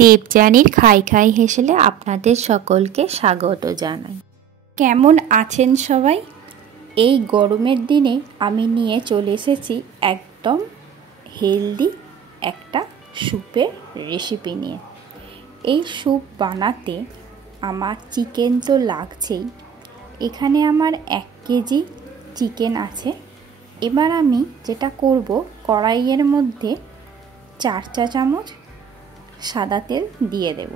দেবযানীর খাই খাই হেসেলে আপনাদের সকলকে স্বাগত জানাই। কেমন আছেন সবাই? এই গরমের দিনে আমি নিয়ে চলে এসেছি একদম হেলদি একটা স্যুপের রেসিপি নিয়ে। এই স্যুপ বানাতে আমার চিকেন তো লাগছেই। এখানে আমার 1 কেজি চিকেন আছে। এবার আমি যেটা করব, কড়াইয়ের মধ্যে 4 চা চামচ সাদা তেল দিয়ে দেব।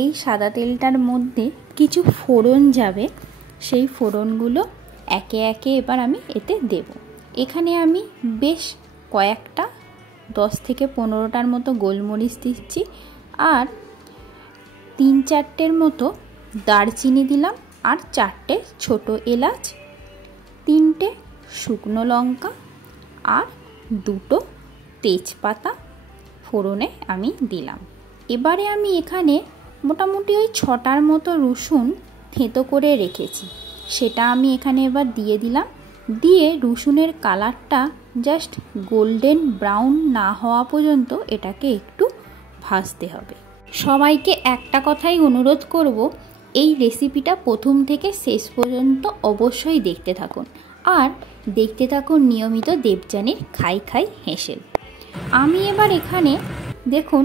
এই সাদা তেলটার মধ্যে কিছু ফোড়ন যাবে, সেই ফোড়নগুলো একে একে এবার আমি এতে দেব। এখানে আমি বেশ কয়েকটা 10 থেকে 15টার মতো গোলমরিচ দিচ্ছি, আর 3-4টের মতো দারচিনি দিলাম, আর 4টে ছোট এলাচ, 3টে শুকনো লঙ্কা আর 2টো তেজপাতা ফোড়নে আমি দিলাম। এবারে আমি এখানে মোটামুটি ওই 6টার মতো রসুন থেঁতো করে রেখেছি, সেটা আমি এখানে এবার দিয়ে দিলাম। দিয়ে রসুনের কালারটা জাস্ট গোল্ডেন ব্রাউন না হওয়া পর্যন্ত এটাকে একটু ভাজতে হবে। সবাইকে একটা কথাই অনুরোধ করব, এই রেসিপিটা প্রথম থেকে শেষ পর্যন্ত অবশ্যই দেখতে থাকুন, আর দেখতে থাকুন নিয়মিত দেবযানীর খাই খাই হেসেল। আমি এবার এখানে দেখুন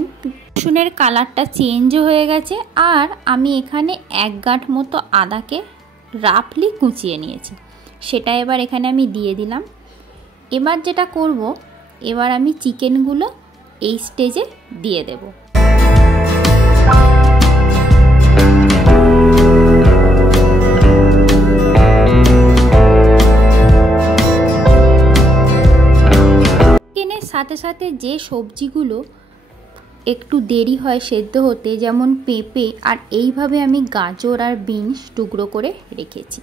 রসুনের কালারটা চেঞ্জ হয়ে গেছে, আর আমি এখানে 1 গাঁট মতো আদাকে রাফলি কুচিয়ে নিয়েছি, সেটা এবার এখানে আমি দিয়ে দিলাম। এবার যেটা করব, এবার আমি চিকেনগুলো এই স্টেজে দিয়ে দেব। চিকেনের সাথে সাথে যে সবজিগুলো একটু দেরি হয় সেদ্ধ হতে, যেমন পেঁপে, আর এইভাবে আমি গাজর আর বিনস টুকরো করে রেখেছি।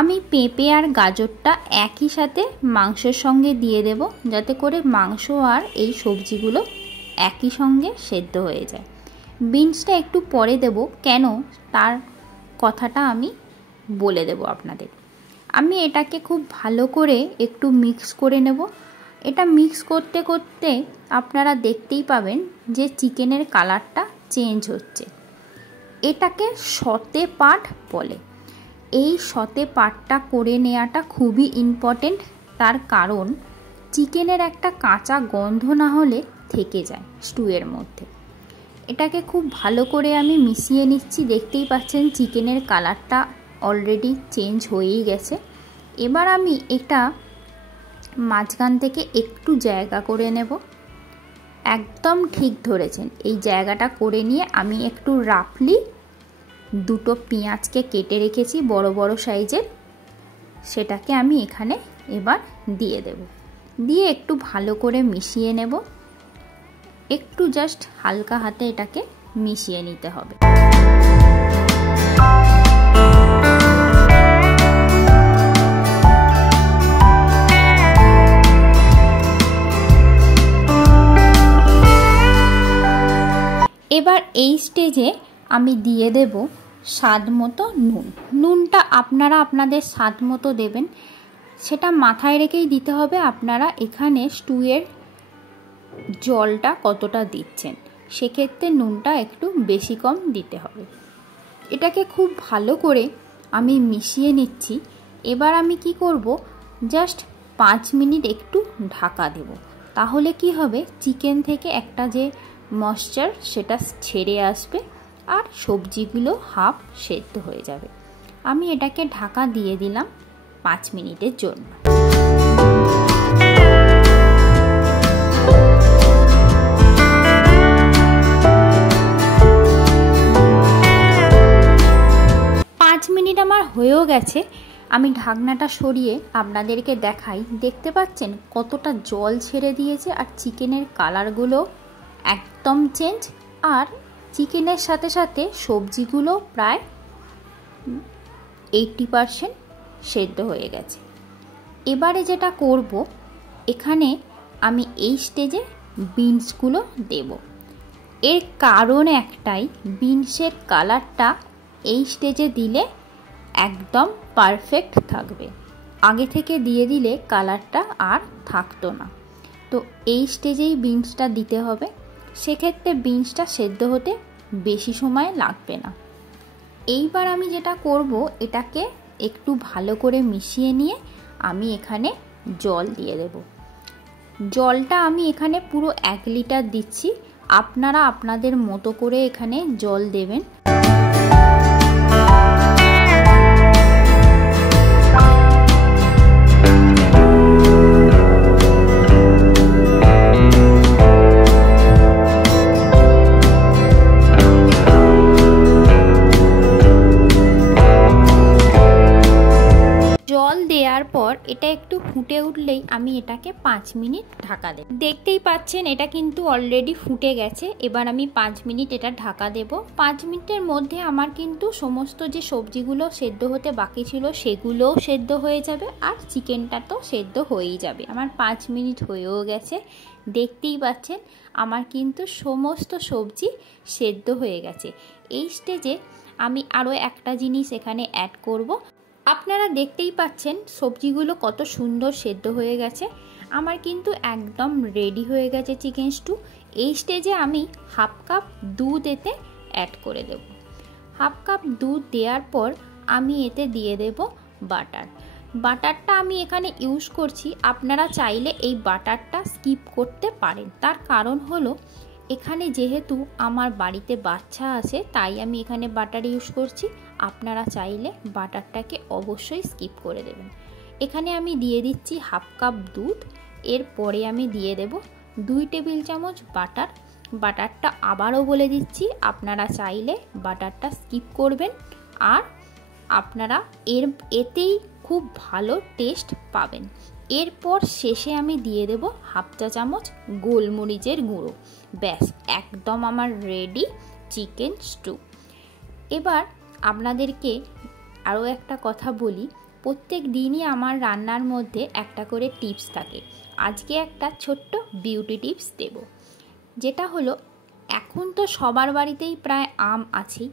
আমি পেঁপে আর গাজরটা একই সাথে মাংসের সঙ্গে দিয়ে দেব, যাতে করে মাংস আর এই সবজিগুলো একই সঙ্গে সেদ্ধ হয়ে যায়। বিনসটা একটু পরে দেব, কেন তার কথাটা আমি বলে দেব আপনাদের। আমি এটাকে খুব ভালো করে একটু মিক্স করে নেব। এটা মিক্স করতে করতে আপনারা দেখতেই পাবেন যে চিকেনের কালারটা চেঞ্জ হচ্ছে। এটাকে সতে পাট বলে। এই সতে পাটটা করে নেওয়াটা খুবই ইম্পর্টেন্ট, তার কারণ চিকেনের একটা কাঁচা গন্ধ না হলে থেকে যায় স্টুয়ের মধ্যে। এটাকে খুব ভালো করে আমি মিশিয়ে নিচ্ছি। দেখতেই পাচ্ছেন চিকেনের কালারটা অলরেডি চেঞ্জ হয়েই গেছে। এবার আমি এটা মাঝখান থেকে একটু জায়গা করে নেব। একদম ঠিক ধরেছেন, এই জায়গাটা করে নিয়ে আমি একটু রাফলি 2টো পেঁয়াজকে কেটে রেখেছি বড় বড় সাইজের, সেটাকে আমি এখানে এবার দিয়ে দেব। দিয়ে একটু ভালো করে মিশিয়ে নেব। একটু জাস্ট হালকা হাতে এটাকে মিশিয়ে নিতে হবে। এবার এই স্টেজে আমি দিয়ে দেব স্বাদ মতো নুন। নুনটা আপনারা আপনাদের স্বাদ মতো দেবেন, সেটা মাথায় রেখেই দিতে হবে আপনারা এখানে স্টুয়ের জলটা কতটা দিচ্ছেন, সেক্ষেত্রে নুনটা একটু বেশি কম দিতে হবে। এটাকে খুব ভালো করে আমি মিশিয়ে নিচ্ছি। এবার আমি কি করব, জাস্ট 5 মিনিট একটু ঢাকা দেব। তাহলে কি হবে, চিকেন থেকে একটা যে ময়েশ্চার সেটা ছেড়ে আসবে, আর সবজিগুলো হাফ সেদ্ধ হয়ে যাবে। আমি এটাকে ঢাকা দিয়ে দিলাম 5 মিনিটের জন্য। মিনিট আমার হয়েও গেছে। আমি ঢাকনাটা সরিয়ে আপনাদেরকে দেখাই। দেখতে পাচ্ছেন কতটা জল ছেড়ে দিয়েছে, আর চিকেনের কালারগুলো একদম চেঞ্জ, আর চিকেনের সাথে সাথে সবজিগুলো প্রায় 80% সেদ্ধ হয়ে গেছে। এবারে যেটা করব, এখানে আমি এই স্টেজে বিনসগুলো দেব। এর কারণ একটাই, বিনসের কালারটা এই স্টেজে দিলে একদম পারফেক্ট থাকবে। আগে থেকে দিয়ে দিলে কালারটা আর থাকতো না। তো এই স্টেজেই বিনসটা দিতে হবে। সেক্ষেত্রে বিনসটা সেদ্ধ হতে বেশি সময় লাগবে না। এইবার আমি যেটা করব, এটাকে একটু ভালো করে মিশিয়ে নিয়ে আমি এখানে জল দিয়ে দেব। জলটা আমি এখানে পুরো 1 লিটার দিচ্ছি, আপনারা আপনাদের মতো করে এখানে জল দেবেন। জল দেওয়ার পর এটা একটু ফুটে উঠলেই আমি এটাকে 5 মিনিট ঢাকা দেব। দেখতেই পাচ্ছেন এটা কিন্তু অলরেডি ফুটে গেছে। এবার আমি 5 মিনিট এটা ঢাকা দেব। 5 মিনিটের মধ্যে আমার কিন্তু সমস্ত যে সবজিগুলো সেদ্ধ হতে বাকি ছিল সেগুলোও সেদ্ধ হয়ে যাবে, আর চিকেনটা তো সেদ্ধ হয়েই যাবে। আমার 5 মিনিট হয়েও গেছে। দেখতেই পাচ্ছেন আমার কিন্তু সমস্ত সবজি সেদ্ধ হয়ে গেছে। এই স্টেজে আমি আরও একটা জিনিস এখানে অ্যাড করব। আপনারা দেখতেই পাচ্ছেন সবজিগুলো কত সুন্দর সেদ্ধ হয়ে গেছে। আমার কিন্তু একদম রেডি হয়ে গেছে চিকেন স্টু। এই স্টেজে আমি 1/2 কাপ দুধ এতে অ্যাড করে দেব। 1/2 কাপ দুধ দেওয়ার পর আমি এতে দিয়ে দেব বাটার। বাটারটা আমি এখানে ইউজ করছি, আপনারা চাইলে এই বাটারটা স্কিপ করতে পারেন। তার কারণ হলো এখানে যেহেতু আমার বাড়িতে বাচ্চা আছে তাই আমি এখানে বাটার ইউজ করছি। আপনারা চাইলে বাটারটাকে অবশ্যই স্কিপ করে দেবেন। এখানে আমি দিয়ে দিচ্ছি 1/2 কাপ দুধ। এরপরে আমি দিয়ে দেব 2 টেবিল চামচ বাটার। বাটারটা আবারও বলে দিচ্ছি, আপনারা চাইলে বাটারটা স্কিপ করবেন, আর আপনারা এতেই খুব ভালো টেস্ট পাবেন। এরপর শেষে আমি দিয়ে দেব 1/2 চা চামচ গোলমরিচের গুঁড়ো। ব্যাস, একদম আমার রেডি চিকেন স্টু। এবার আপনাদেরকে আরও একটা কথা বলি, প্রত্যেক দিনই আমার রান্নার মধ্যে একটা করে টিপস থাকে। আজকে একটা ছোট্ট বিউটি টিপস দেব, যেটা হলো এখন তো সবার বাড়িতেই প্রায় আম আছেই।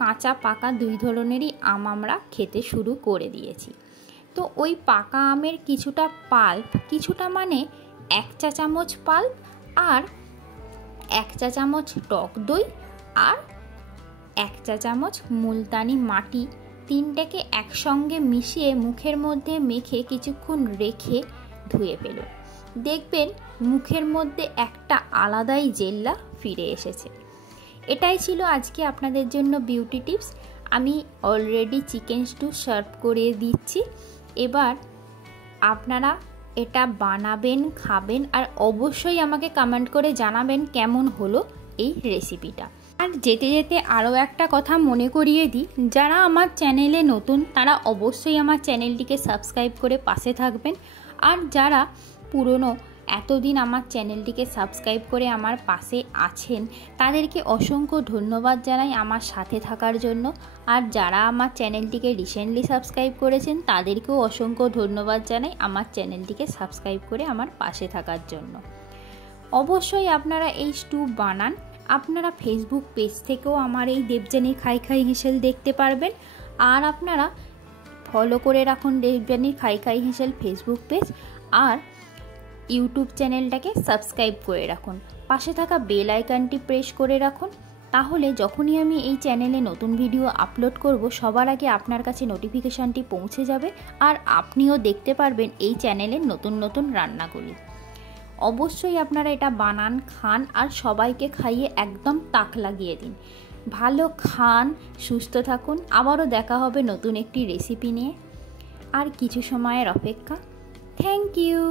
কাঁচা পাকা 2 ধরনেরই আম আমরা খেতে শুরু করে দিয়েছি। তো ওই পাকা আমের কিছুটা পাল্প, কিছুটা মানে 1 চা চামচ পাল্প, আর 1 চা চামচ টক দই, আর 1 চা চামচ মুলতানি মাটি, 3টেকে একসঙ্গে মিশিয়ে মুখের মধ্যে মেখে কিছুক্ষণ রেখে ধুয়ে ফেলুন। দেখবেন মুখের মধ্যে একটা আলাদাই জেল্লা ফিরে এসেছে। এটাই ছিল আজকে আপনাদের জন্য বিউটি টিপস। আমি অলরেডি চিকেন স্টু সার্ভ করে দিচ্ছি। এবার আপনারা এটা বানাবেন, খাবেন, আর অবশ্যই আমাকে কমেন্ট করে জানাবেন কেমন হলো এই রেসিপিটা। আর যেতে যেতে আরও একটা কথা মনে করিয়ে দিই, যারা আমার চ্যানেলে নতুন তারা অবশ্যই আমার চ্যানেলটিকে সাবস্ক্রাইব করে পাশে থাকবেন, আর যারা পুরনো এতদিন আমার চ্যানেলটিকে সাবস্ক্রাইব করে আমার পাশে আছেন তাদেরকে অসংখ্য ধন্যবাদ জানাই আমার সাথে থাকার জন্য। আর যারা আমার চ্যানেলটিকে রিসেন্টলি সাবস্ক্রাইব করেছেন তাদেরকেও অসংখ্য ধন্যবাদ জানাই আমার চ্যানেলটিকে সাবস্ক্রাইব করে আমার পাশে থাকার জন্য। অবশ্যই আপনারা এই স্টু বানান। আপনারা ফেসবুক পেজ থেকেও আমার এই দেবযানীর খাই খাই হেসেল দেখতে পারবেন, আর আপনারা ফলো করে রাখুন দেবযানীর খাই খাই হেসেল ফেসবুক পেজ, আর ইউটিউব চ্যানেলটাকে সাবস্ক্রাইব করে রাখুন। পাশে থাকা বেল আইকনটি প্রেস করে রাখুন, তাহলে যখনই আমি এই চ্যানেলে নতুন ভিডিও আপলোড করব সবার আগে আপনার কাছে নোটিফিকেশানটি পৌঁছে যাবে, আর আপনিও দেখতে পারবেন এই চ্যানেলের নতুন নতুন রান্নাগুলি। অবশ্যই আপনারা এটা বানান, খান, আর সবাইকে খাইয়ে একদম তাক লাগিয়ে দিন। ভালো খান, সুস্থ থাকুন। আবারও দেখা হবে নতুন একটি রেসিপি নিয়ে। আর কিছু সময়ের অপেক্ষা। Thank you.